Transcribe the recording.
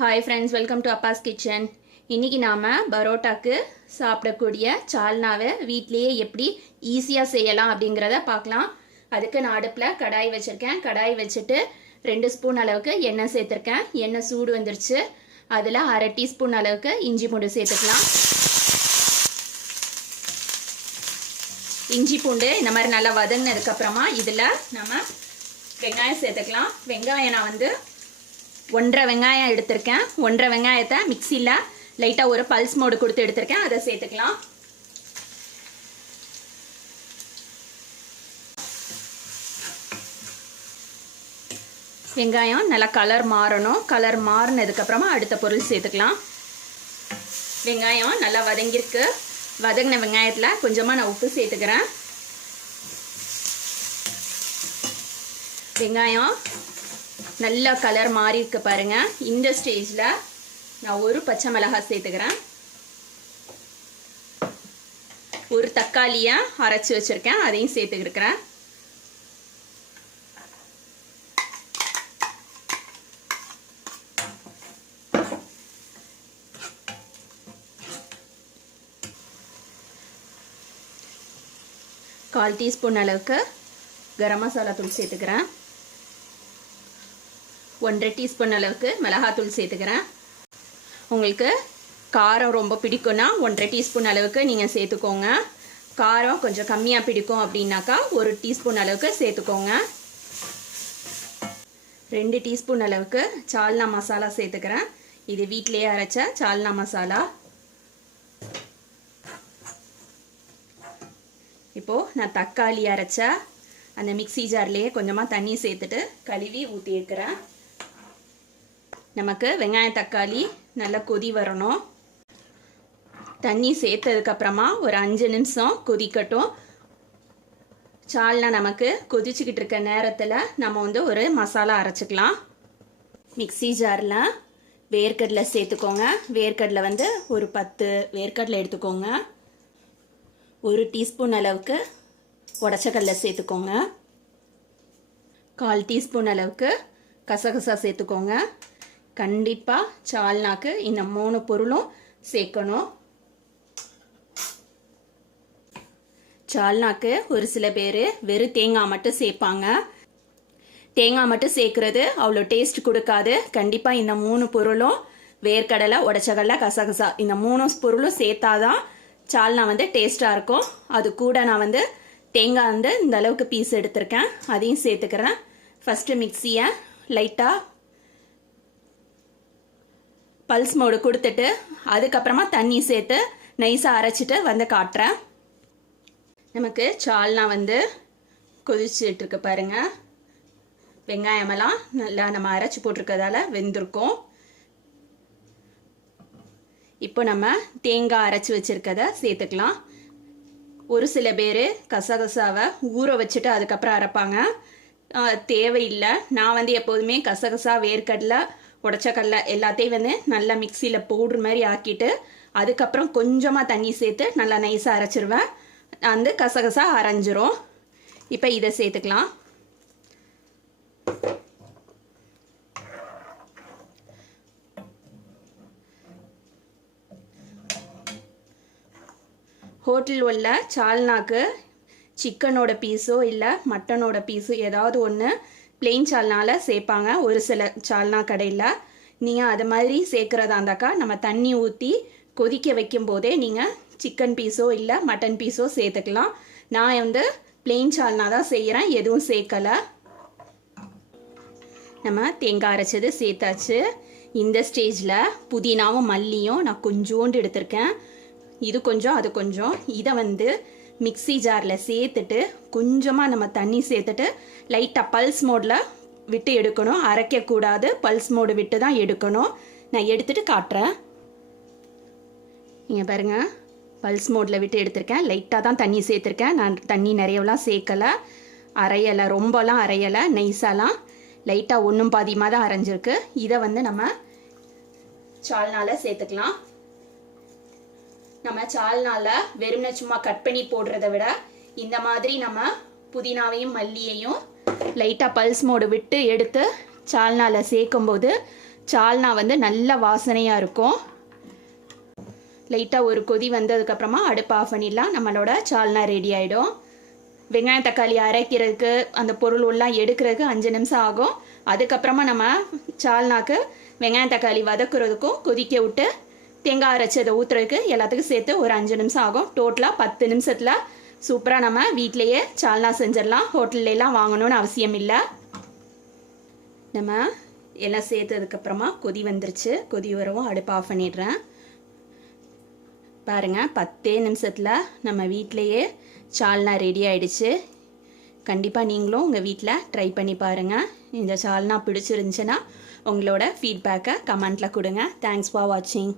Hi friends, welcome to Abbas kitchen. இன்றைக்கி நாம் பரோட்டாக்கு சாப்பிடக்கூடிய சால்னாவை வீட்லேயே எப்படி ஈஸியாக செய்யலாம் அப்படிங்கிறத பார்க்கலாம். அதுக்கு நான் அடுப்பில் கடாய் வச்சுருக்கேன். கடாய் வச்சுட்டு 2 ஸ்பூன் அளவுக்கு எண்ணெய் சேர்த்துருக்கேன். எண்ணெய் சூடு வந்துருச்சு. அதில் அரை டீஸ்பூன் அளவுக்கு இஞ்சி பூண்டு சேர்த்துக்கலாம். இஞ்சி பூண்டு இந்த மாதிரி நல்லா வதங்கினதுக்கப்புறமா இதில் நம்ம வெங்காயம் சேர்த்துக்கலாம். வெங்காயம் நான் 1.5 வெங்காயம் எடுத்திருக்கேன். 1.5 வெங்காயத்தை மிக்சியில் லைட்டாக ஒரு பல்ஸ் மோடு கொடுத்து எடுத்திருக்கேன். அதை சேர்த்துக்கலாம். வெங்காயம் நல்லா கலர் மாறணும். கலர் மாறினதுக்கப்புறமா அடுத்த பொருள் சேர்த்துக்கலாம். வெங்காயம் நல்லா வதங்கியிருக்கு. வதங்கின வெங்காயத்தில் கொஞ்சமாக நான் உப்பு சேர்த்துக்கிறேன். வெங்காயம் நல்லா கலர் மாறி இருக்கு பாருங்க. இந்த ஸ்டேஜில் நான் ஒரு பச்சை மிளகாய் சேர்த்துக்கிறேன். ஒரு தக்காளியை அரைச்சி வச்சுருக்கேன், அதையும் சேர்த்துக்கிறேன். கால் டீஸ்பூன் அளவுக்கு கரம் மசாலா தூள் சேர்த்துக்கிறேன். 1.5 டீஸ்பூன் அளவுக்கு மிளகாத்தூள் சேர்த்துக்கிறேன். உங்களுக்கு காரம் ரொம்ப பிடிக்கும்னா 1.5 டீஸ்பூன் அளவுக்கு நீங்கள் சேர்த்துக்கோங்க. காரம் கொஞ்சம் கம்மியாக பிடிக்கும் அப்படின்னாக்கா 1 டீஸ்பூன் அளவுக்கு சேர்த்துக்கோங்க. 2 டீஸ்பூன் அளவுக்கு சால்னா மசாலா சேர்த்துக்கிறேன். இது வீட்டிலேயே அரைச்ச சால்னா மசாலா. இப்போது நான் தக்காளி அரைச்ச அந்த மிக்சி ஜார்லேயே கொஞ்சமாக தண்ணி சேர்த்துட்டு கழுவி ஊற்றியிருக்கிறேன். நமக்கு வெங்காயம் தக்காளி நல்லா கொதி வரணும். தண்ணி சேர்த்ததுக்கப்புறமா ஒரு 5 நிமிஷம் கொதிக்கட்டும். சால்னா நமக்கு கொதிச்சுக்கிட்டு இருக்க நேரத்தில் நம்ம ஒரு மசாலா அரைச்சிக்கலாம். மிக்சி ஜாரில் வேர்க்கடலை சேர்த்துக்கோங்க. வேர்க்கடலை ஒரு 10 வேர்க்கடலை எடுத்துக்கோங்க. 1 டீஸ்பூன் அளவுக்கு உடச்சக்கடலை சேர்த்துக்கோங்க. 1/4 டீஸ்பூன் அளவுக்கு கசகசா சேர்த்துக்கோங்க. கண்டிப்பாக சால்னாக்கு இந்த 3 பொருளும் சேர்க்கணும். சால்னாக்கு ஒரு சில பேர் வெறும் தேங்காய் மட்டும் சேர்ப்பாங்க. தேங்காய் மட்டும் சேர்க்கறது அவ்வளோ டேஸ்ட் கொடுக்காது. கண்டிப்பாக இந்த 3 பொருளும் வேர்க்கடலை, உடச்சக்கடலை, கசகசா இந்த 3 பொருளும் சேர்த்தாதான் சால்னா டேஸ்ட்டாக இருக்கும். அது கூட நான் தேங்காய் இந்த அளவுக்கு பீஸ் எடுத்திருக்கேன், அதையும் சேர்த்துக்கிறேன். ஃபஸ்ட்டு மிக்சியை லைட்டாக பல்ஸ் மோடு கொடுத்துட்டு அதுக்கப்புறமா தண்ணி சேர்த்து நைஸாக அரைச்சிட்டு காட்டுறேன். நமக்கு சால்னா கொதிச்சுட்டு இருக்கு பாருங்க. வெங்காயமெல்லாம் நல்லா நம்ம அரைச்சி போட்டிருக்கிறதால வெந்திருக்கும். இப்போ நம்ம தேங்காய் அரைச்சி வச்சிருக்கதை சேர்த்துக்கலாம். ஒரு சில பேர் கசகசாவை ஊற வச்சுட்டு அதுக்கப்புறம் அரைப்பாங்க. தேவையில்லை. நான் எப்போதுமே கசகசா, வேர்க்கடலை, உடச்சக்கடலை எல்லாத்தையும் நல்லா மிக்சியில் பவுட்ரு மாதிரி ஆக்கிட்டு அதுக்கப்புறம் கொஞ்சமாக தண்ணி சேர்த்து நல்லா நைஸாக அரைச்சிருவேன். கசகசா அரைஞ்சிரும். இப்போ இதை சேர்த்துக்கலாம். ஹோட்டல் உள்ள சால்னாக்கு சிக்கனோட பீஸோ இல்லை மட்டனோட பீஸோ ஏதாவது ஒன்று பிளெயின் சால்னால சேர்ப்பாங்க ஒரு சில சால்னா கடையில். நீங்கள் அது மாதிரி சேர்க்குறதா இருந்தாக்கா நம்ம தண்ணி ஊற்றி கொதிக்க வைக்கும் போதே நீங்கள் சிக்கன் பீஸோ இல்லை மட்டன் பீஸோ சேர்த்துக்கலாம். நான் பிளெயின் சால்னா தான் செய்கிறேன், எதுவும் சேர்க்கலை. நம்ம தேங்காய் அரைச்சது சேர்த்தாச்சு. இந்த ஸ்டேஜில் புதினாவும் மல்லியும் நான் கொஞ்சோண்டு எடுத்திருக்கேன். இது கொஞ்சம் அது கொஞ்சம். இதை மிக்சி ஜாரில் சேர்த்துட்டு கொஞ்சமாக நம்ம தண்ணி சேர்த்துட்டு லைட்டாக பல்ஸ் மோடில் விட்டு எடுக்கணும். அரைக்கக்கூடாது, பல்ஸ் மோடு விட்டு தான் எடுக்கணும். நான் எடுத்துகிட்டு காட்டுறேன். இங்கே பாருங்கள், பல்ஸ் மோடில் விட்டு எடுத்திருக்கேன். லைட்டாக தான் தண்ணி சேர்த்துருக்கேன். நான் தண்ணி நிறையலாம் சேர்க்கலை, அரையலை, ரொம்பலாம் அரையலை, நைஸாலாம் லைட்டாக ஒன்றும் பாதியமாக தான் அரைஞ்சிருக்கு. இதை நம்ம சால்னால சேர்த்துக்கலாம். நம்ம சால்னால வெறும்ன சும்மா கட் பண்ணி போடுறத விட இந்த மாதிரி நம்ம புதினாவையும் மல்லியையும் லைட்டாக பல்ஸ் மோடு விட்டு எடுத்து சால்னால சேர்க்கும்போது சால்னா வந்து நல்ல வாசனையாக இருக்கும். லைட்டாக ஒரு கொதி வந்ததுக்கப்புறமா அடுப்பு ஆஃப் பண்ணிடலாம். நம்மளோட சால்னா ரெடி ஆகிடும். வெங்காயம் தக்காளி அரைக்கிறதுக்கு அந்த பொருள் எல்லாம் எடுக்கிறதுக்கு 5 நிமிஷம் ஆகும். அதுக்கப்புறமா நம்ம சால்னாக்கு வெங்காயம் தக்காளி வதக்குறதுக்கும் கொதிக்க விட்டு தேங்காய் அரைச்சதை ஊற்றுறதுக்கு எல்லாத்துக்கும் சேர்த்து ஒரு 5 நிமிஷம் ஆகும். டோட்டலாக 10 நிமிஷத்தில் சூப்பராக நம்ம வீட்டிலையே சால்னா செஞ்சிடலாம். ஹோட்டல்லாம் வாங்கணும்னு அவசியம் இல்லை. நம்ம எல்லாம் சேர்த்ததுக்கப்புறமா கொதி வந்துருச்சு. கொதி வரவும் அடுப்பு ஆஃப் பண்ணிடுறேன். பாருங்கள், 10 நிமிஷத்தில் நம்ம வீட்டிலையே சால்னா ரெடி ஆகிடுச்சு. கண்டிப்பாக நீங்களும் உங்கள் வீட்டில் ட்ரை பண்ணி பாருங்கள். இந்த சால்னா பிடிச்சிருந்துச்சுன்னா உங்களோட ஃபீட்பேக்கை கமெண்ட்டில் கொடுங்க. தேங்க்ஸ் ஃபார் வாட்சிங்.